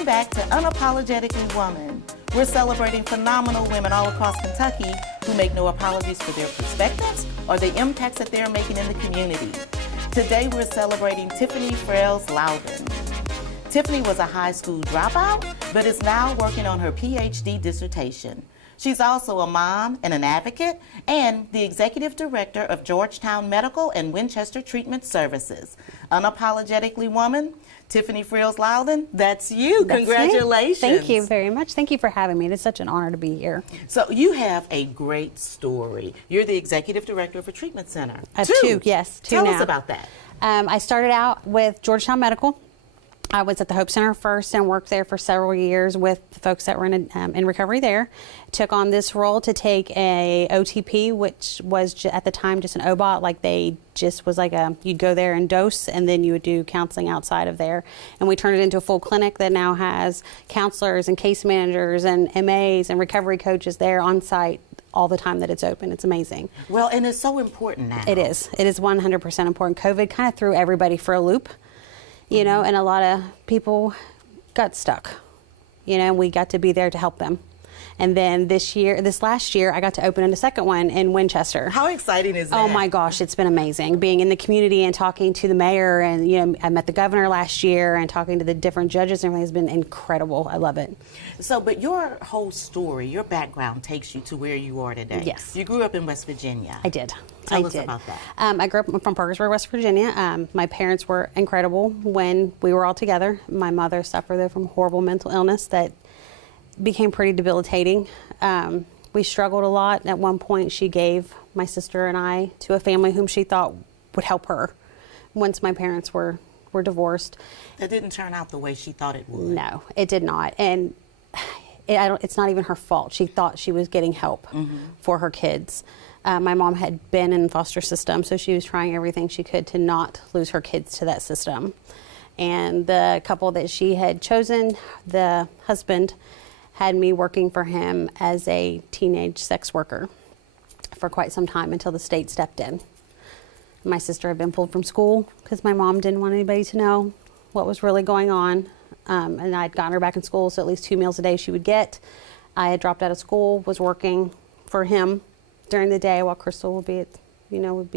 Welcome back to Unapologetically Woman. We're celebrating phenomenal women all across Kentucky who make no apologies for their perspectives or the impacts that they're making in the community. Today we're celebrating Tiffany Freels-Louthan. Tiffany was a high school dropout, but is now working on her PhD dissertation. She's also a mom and an advocate, and the executive director of Georgetown Medical and Winchester Treatment Services. Unapologetically Woman, Tiffany Freels-Louthan, that's you. That's Congratulations. Me. Thank you very much. Thank you for having me. It's such an honor to be here. So you have a great story. You're the executive director of a treatment center. Two, yes. Tell us about that. I started out with Georgetown Medical. I was at the Hope Center first and worked there for several years with the folks that were in recovery there. Took on this role to take a OTP, which was at the time just an OBOT, like they just was like you'd go there and dose, and then you would do counseling outside of there. And we turned it into a full clinic that now has counselors and case managers and MAs and recovery coaches there on site all the time that it's open. It's amazing. Well, and it's so important now. It is. It is 100% important. COVID kind of threw everybody for a loop. You know, and a lot of people got stuck, you know, and we got to be there to help them. And then this last year, I got to open a second one in Winchester. How exciting is that? Oh my gosh, it's been amazing. Being in the community and talking to the mayor, and, you know, I met the governor last year and talking to the different judges and everything has been incredible. I love it. So, but your whole story, your background takes you to where you are today. Yes. You grew up in West Virginia. I did. Tell us about that. I grew up from Parkersburg, West Virginia. My parents were incredible when we were all together. My mother suffered though from horrible mental illness that became pretty debilitating. We struggled a lot. At one point, she gave my sister and I to a family whom she thought would help her once my parents were divorced. That didn't turn out the way she thought it would. No, it did not. And it's not even her fault. She thought she was getting help for her kids. My mom had been in the foster system, so she was trying everything she could to not lose her kids to that system. And the couple that she had chosen, the husband, had me working for him as a teenage sex worker for quite some time until the state stepped in. My sister had been pulled from school because my mom didn't want anybody to know what was really going on. And I'd gotten her back in school, so at least 2 meals a day she would get. I had dropped out of school, was working for him during the day while Crystal would be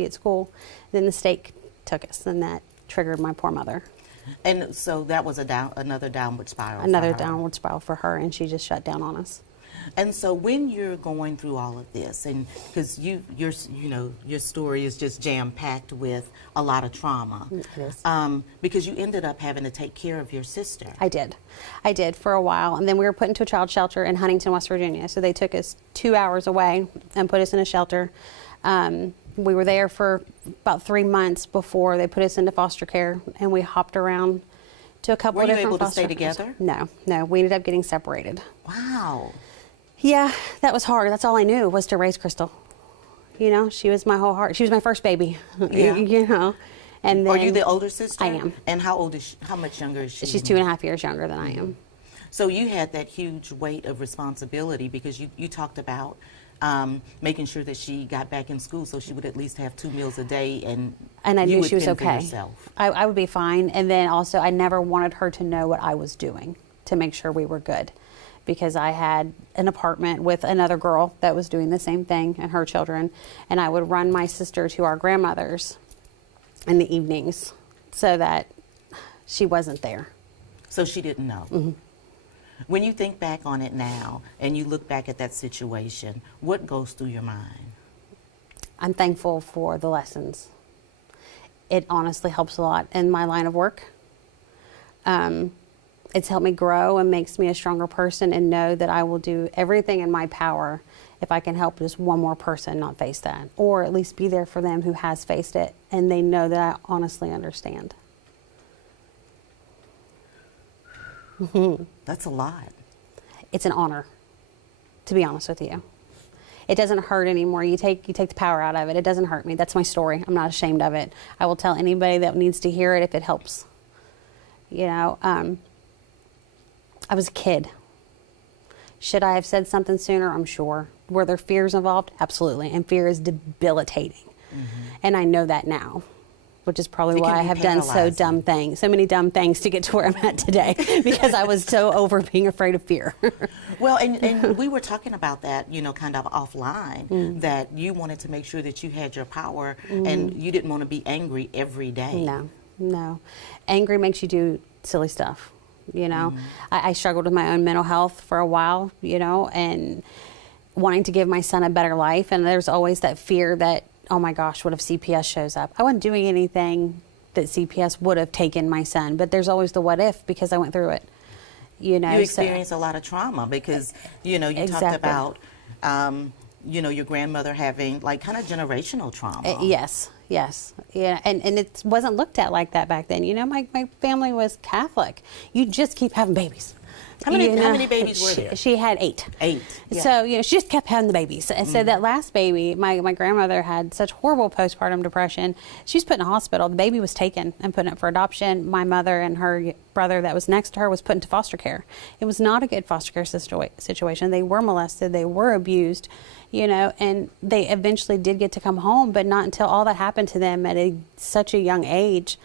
at school. Then the state took us, and that triggered my poor mother. And so that was another downward spiral. Another downward spiral for her, and she just shut down on us. And so when you're going through all of this, and because your story is just jam-packed with a lot of trauma, it is. Because you ended up having to take care of your sister. I did for a while, and then we were put into a child shelter in Huntington, West Virginia. So they took us 2 hours away and put us in a shelter. We were there for about 3 months before they put us into foster care, and we hopped around to a couple of different foster. Were you able to stay together? No, we ended up getting separated. Wow. Yeah, that was hard. That's all I knew was to raise Crystal. You know, she was my whole heart. She was my first baby. Yeah. You know, and then, are you the older sister? I am. And how old is she? How much younger is she? She's 2.5 years younger than I am. So you had that huge weight of responsibility because you talked about making sure that she got back in school so she would at least have 2 meals a day, and I knew she was okay. Yourself. I would be fine. And then also I never wanted her to know what I was doing to make sure we were good, because I had an apartment with another girl that was doing the same thing and her children, and I would run my sister to our grandmother's in the evenings so that she wasn't there. So she didn't know. Mm-hmm. When you think back on it now and you look back at that situation, what goes through your mind? I'm thankful for the lessons. It honestly helps a lot in my line of work. It's helped me grow and makes me a stronger person, and know that I will do everything in my power if I can help just one more person not face that, or at least be there for them who has faced it, and they know that I honestly understand. That's a lot. It's an honor, to be honest with you. It doesn't hurt anymore. You take the power out of it. It doesn't hurt me. That's my story. I'm not ashamed of it. I will tell anybody that needs to hear it if it helps. You know, I was a kid. Should I have said something sooner? I'm sure. Were there fears involved? Absolutely. And fear is debilitating. Mm-hmm. And I know that now. which is probably It can why I be have done so many dumb things to get to where I'm at today, because I was so over being afraid of fear. Well, and we were talking about that, kind of offline, that you wanted to make sure that you had your power and you didn't want to be angry every day. No. Angry makes you do silly stuff, I struggled with my own mental health for a while, and wanting to give my son a better life. And there's always that fear that, oh my gosh, what if CPS shows up? I wasn't doing anything that CPS would have taken my son, but there's always the what if, because I went through it. You experienced a lot of trauma because, you talked about, your grandmother having like kind of generational trauma. Yes. Yeah. And it wasn't looked at like that back then. My family was Catholic. You just keep having babies. How many babies were there? She had 8. 8. Yeah. So, she just kept having the babies. And so that last baby, my grandmother had such horrible postpartum depression. She was put in a hospital. The baby was taken and put up for adoption. My mother and her brother that was next to her was put into foster care. It was not a good foster care situation. They were molested. They were abused, and they eventually did get to come home, but not until all that happened to them at such a young age.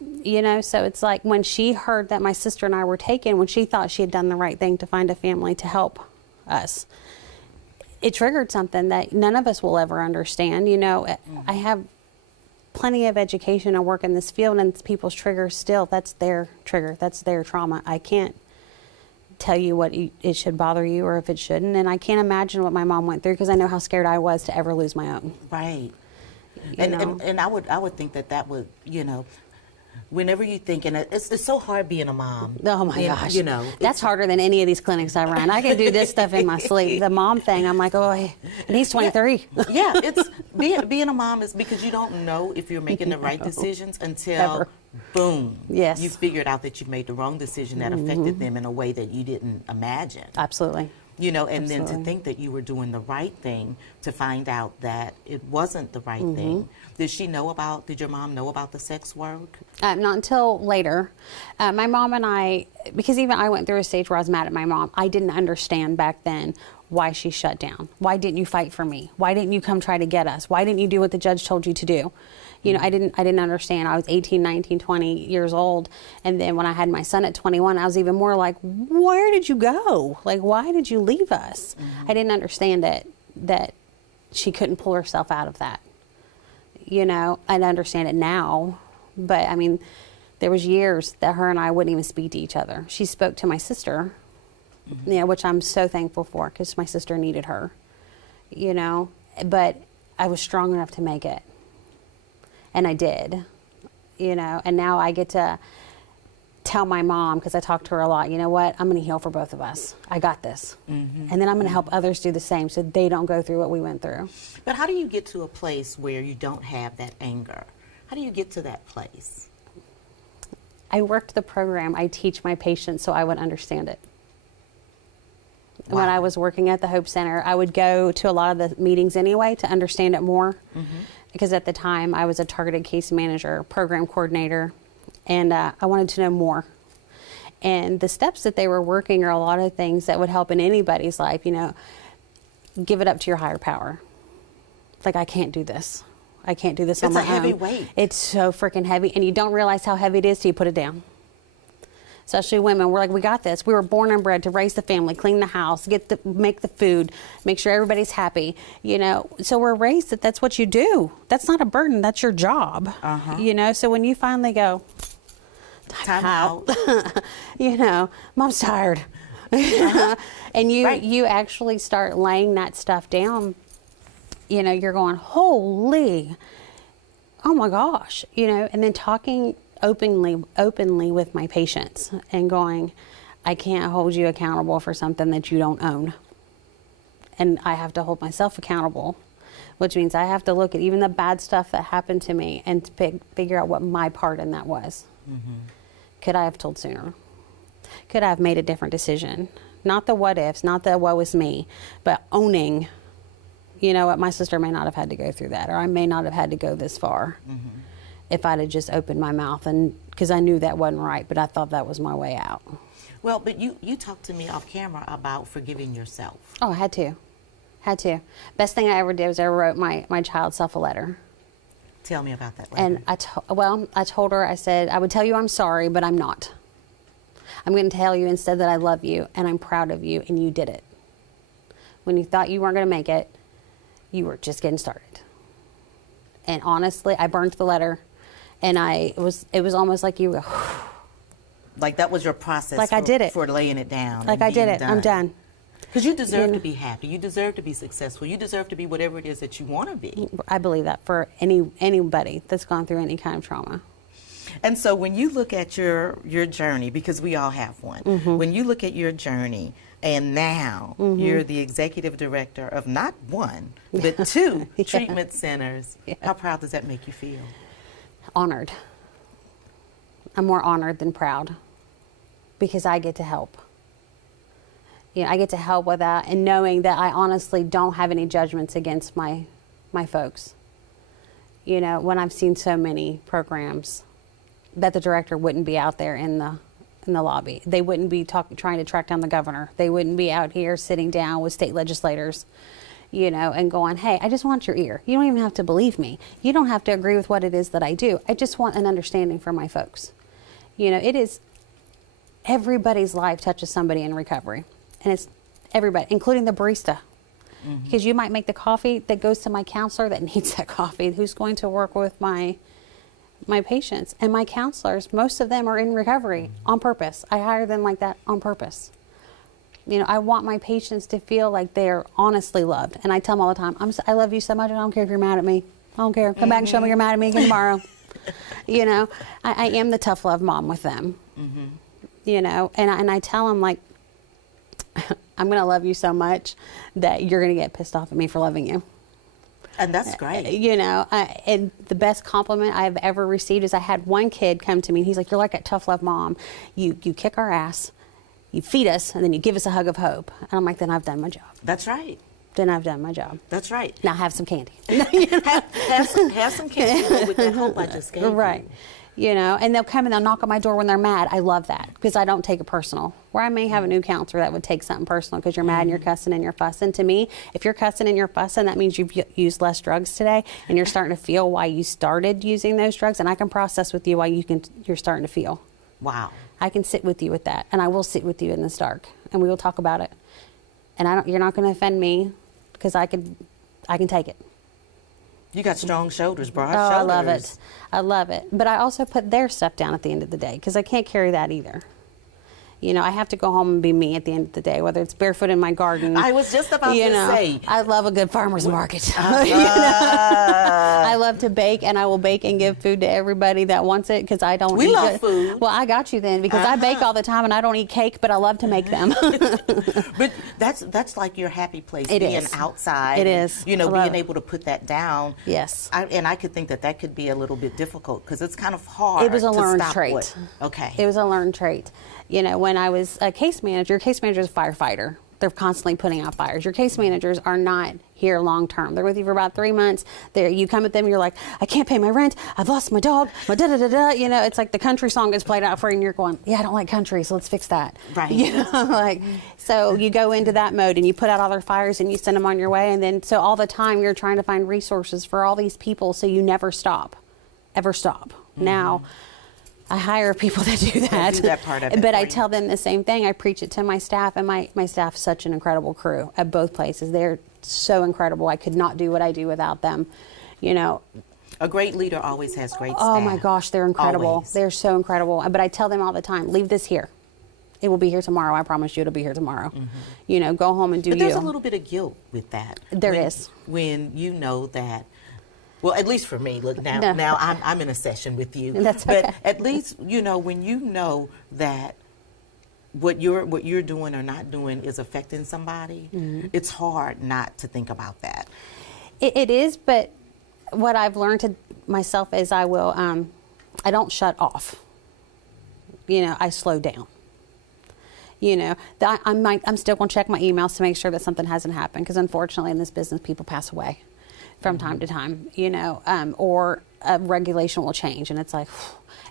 So it's like when she heard that my sister and I were taken, when she thought she had done the right thing to find a family to help us, it triggered something that none of us will ever understand. I have plenty of education and work in this field, and people's triggers still, that's their trigger, that's their trauma. I can't tell you what it should bother you or if it shouldn't, and I can't imagine what my mom went through, because I know how scared I was to ever lose my own. Right. And I would think that would, whenever you think, and it's so hard being a mom. Oh my gosh. That's harder than any of these clinics I run. I can do this stuff in my sleep. The mom thing, I'm like, oh, and he's 23. Yeah, it's being a mom is because you don't know if you're making the right decisions until boom. Yes. You figured out that you made the wrong decision that affected them in a way that you didn't imagine. Absolutely. And then to think that you were doing the right thing, to find out that it wasn't the right thing. Did your mom know about the sex work? Not until later. My mom and I, because even I went through a stage where I was mad at my mom. I didn't understand back then why she shut down. Why didn't you fight for me? Why didn't you come try to get us? Why didn't you do what the judge told you to do? I didn't understand. I was 18, 19, 20 years old. And then when I had my son at 21, I was even more like, where did you go? Like, why did you leave us? I didn't understand that she couldn't pull herself out of that. I understand it now. But, there was years that her and I wouldn't even speak to each other. She spoke to my sister, which I'm so thankful for, because my sister needed her, But I was strong enough to make it. And I did, and now I get to tell my mom, because I talk to her a lot, you know what, I'm going to heal for both of us. I got this. And then I'm going to help others do the same so they don't go through what we went through. But how do you get to a place where you don't have that anger? How do you get to that place? I worked the program. I teach my patients so I would understand it. Wow. When I was working at the Hope Center, I would go to a lot of the meetings anyway to understand it more. Because at the time I was a targeted case manager, program coordinator, and I wanted to know more. And the steps that they were working are a lot of things that would help in anybody's life, give it up to your higher power. Like, I can't do this. I can't do this on my own. It's a heavy weight. It's so freaking heavy, and you don't realize how heavy it is till you put it down. Especially women, we're like, we got this. We were born and bred to raise the family, clean the house, make the food, make sure everybody's happy. So we're raised that that's what you do. That's not a burden. That's your job. So when you finally go, time out. Mom's tired. And you actually start laying that stuff down. You're going, holy, oh my gosh, and then talking openly with my patients and going, I can't hold you accountable for something that you don't own. And I have to hold myself accountable, which means I have to look at even the bad stuff that happened to me and figure out what my part in that was. Could I have told sooner? Could I have made a different decision? Not the what ifs, not the woe is me, but owning, what, my sister may not have had to go through that, or I may not have had to go this far. If I'd have just opened my mouth, and because I knew that wasn't right, but I thought that was my way out. Well, but you talked to me off camera about forgiving yourself. Oh, I had to. Best thing I ever did was I wrote my child self a letter. Tell me about that letter. And I told her, I said, I would tell you I'm sorry, but I'm not. I'm going to tell you instead that I love you and I'm proud of you, and you did it. When you thought you weren't going to make it, you were just getting started. And honestly, I burned the letter, and it was almost like you were, like that was your process. Like I did it. For laying it down. Like I did it. I'm done. Because you deserve to be happy. You deserve to be successful. You deserve to be whatever it is that you want to be. I believe that for anybody that's gone through any kind of trauma. And so when you look at your journey, because we all have one, when you look at your journey and now you're the executive director of not one, but two treatment centers, how proud does that make you feel? Honored. I'm more honored than proud because I get to help. You know, I get to help with that, and knowing that I honestly don't have any judgments against my folks. You know, when I've seen so many programs that the director wouldn't be out there in the lobby. They wouldn't be trying to track down the governor. They wouldn't be out here sitting down with state legislators, you know, and going, hey, I just want your ear. You don't even have to believe me. You don't have to agree with what it is that I do. I just want an understanding from my folks. You know, it is everybody's life touches somebody in recovery. And it's everybody, including the barista. Because you might make the coffee that goes to my counselor that needs that coffee, who's going to work with my patients. And my counselors, most of them are in recovery on purpose. I hire them like that on purpose. You know, I want my patients to feel like they're honestly loved. And I tell them all the time, I love you so much, I don't care if you're mad at me. I don't care. Come back and show me you're mad at me again tomorrow. You know, I am the tough love mom with them. You know, and I tell them, like, I'm going to love you so much that you're going to get pissed off at me for loving you. And that's great. You know, and the best compliment I've ever received is I had one kid come to me and he's like, you're like a tough love mom. You kick our ass, you feed us, and then you give us a hug of hope. And I'm like, then I've done my job. That's right. Then I've done my job. That's right. Now have some candy. have some candy with that hope I just gave Right. You know, and they'll come and they'll knock on my door when they're mad. I love that because I don't take it personal. Where I may have a new counselor that would take something personal because you're mad and you're cussing and you're fussing. To me, if you're cussing and you're fussing, that means you've used less drugs today and you're starting to feel why you started using those drugs. And I can process with you why you're starting to feel. Wow. I can sit with you with that, and I will sit with you in this dark, and we will talk about it. And you're not going to offend me because I can take it. You got strong shoulders, broad shoulders. I love it. I love it. But I also put their stuff down at the end of the day because I can't carry that either. You know, I have to go home and be me at the end of the day, whether it's barefoot in my garden. I was just about to say. I love a good farmer's market. You know? I love to bake, and I will bake and give food to everybody that wants it because I don't eat We love food. Well, I got you then because I bake all the time, and I don't eat cake, but I love to make them. But that's like your happy place, it being is. outside. It is. You know, being able to put that down. Yes. And I could think that could be a little bit difficult because it's kind of hard. It was a learned trait. Okay. It was a learned trait. You know, when I was a case manager is a firefighter. They're constantly putting out fires. Your case managers are not here long term. They're with you for about 3 months. You come at them, you're like, I can't pay my rent. I've lost my dog. My da-da-da-da. You know, it's like the country song gets played out for you and you're going, yeah, I don't like country, so let's fix that. Right. You know, like, so you go into that mode and you put out all their fires and you send them on your way. And then, so all the time you're trying to find resources for all these people so you never stop, ever stop. Now, I hire people that do that. Do that part of it but I tell them the same thing. I preach it to my staff, and my staff's such an incredible crew at both places. They're so incredible. I could not do what I do without them. You know, a great leader always has great staff. Oh my gosh, they're incredible. Always. They're so incredible. But I tell them all the time, leave this here. It will be here tomorrow. I promise you it'll be here tomorrow. You know, go home and do you. But there's a little bit of guilt with that. There is. When you know that. Well, at least for me, look, now I'm in a session with you. That's okay. But at least, you know, when you know that what you're doing or not doing is affecting somebody, it's hard not to think about that. It is, but what I've learned to myself is I don't shut off. You know, I slow down. You know, I'm still going to check my emails to make sure that something hasn't happened because unfortunately in this business people pass away from time to time, you know, or a regulation will change. And it's like,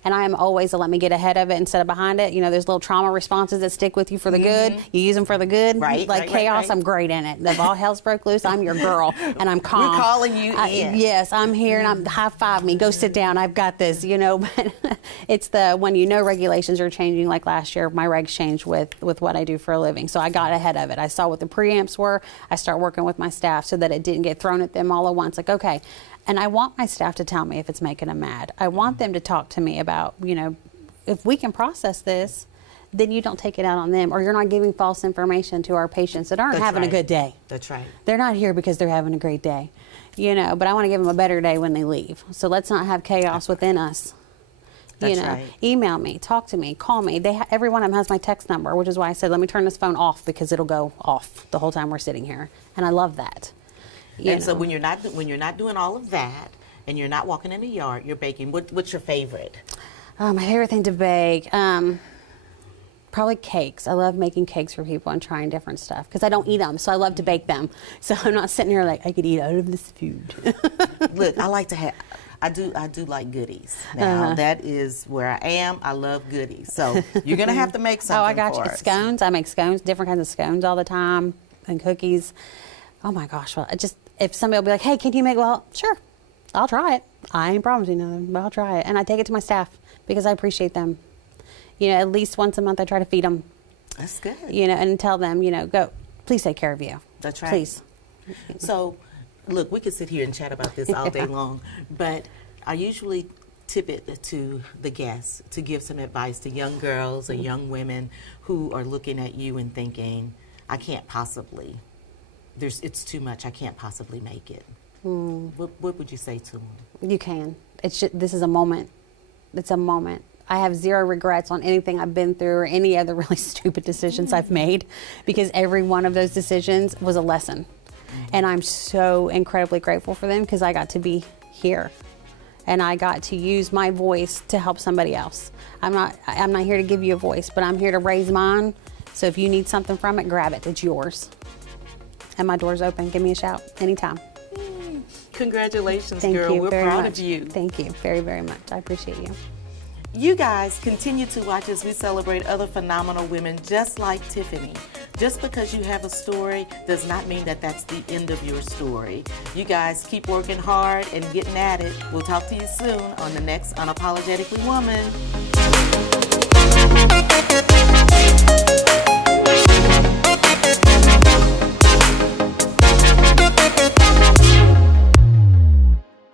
and I am always a let me get ahead of it instead of behind it. You know, there's little trauma responses that stick with you for the good. You use them for the good. Right, like chaos, I'm great in it. If all hell's broke loose, I'm your girl, and I'm calm. We're calling you in. Yes, I'm here, and I'm high five me. Go sit down. I've got this. You know, but it's when you know regulations are changing. Like last year, my regs changed with what I do for a living, so I got ahead of it. I saw what the preamps were. I start working with my staff so that it didn't get thrown at them all at once. Like, okay. And I want my staff to tell me if it's making them mad. I want them to talk to me about, you know, if we can process this, then you don't take it out on them, or you're not giving false information to our patients that aren't having a good day. That's right. They're not here because they're having a great day, you know, but I want to give them a better day when they leave. So let's not have chaos within us. That's you know, right. Email me, talk to me, call me. Every one of them has my text number, which is why I said, let me turn this phone off, because it'll go off the whole time we're sitting here. And I love that. And so when you're not doing all of that, and you're not walking in the yard, you're baking. What's your favorite? My favorite thing to bake, probably cakes. I love making cakes for people and trying different stuff because I don't eat them, so I love to bake them. So I'm not sitting here like I could eat all of this food. Look, I like to have. I do like goodies. Now that is where I am. I love goodies. So you're gonna have to make something. Oh, I got for you. us. Scones. I make scones, different kinds of scones all the time, and cookies. Oh my gosh! Well, if somebody will be like, "Hey, can you make?" Well, sure. I'll try it. I ain't promising nothing, but I'll try it. And I take it to my staff because I appreciate them. You know, at least once a month I try to feed them. That's good. You know, and tell them, you know, go, please take care of you. That's right. Please. So, look, we could sit here and chat about this all day long, but I usually tip it to the guests to give some advice to young girls or young women who are looking at you and thinking, I can't possibly, it's too much, I can't possibly make it. What would you say to them? You can. This is a moment. It's a moment. I have zero regrets on anything I've been through or any other really stupid decisions I've made, because every one of those decisions was a lesson. And I'm so incredibly grateful for them because I got to be here and I got to use my voice to help somebody else. I'm not here to give you a voice, but I'm here to raise mine. So if you need something from it, grab it. It's yours. And my door's open. Give me a shout anytime. Congratulations, Thank girl. you We're very proud much. of you. Thank you very, very much. I appreciate you. You guys continue to watch as we celebrate other phenomenal women just like Tiffany. Just because you have a story does not mean that that's the end of your story. You guys keep working hard and getting at it. We'll talk to you soon on the next Unapologetically Woman.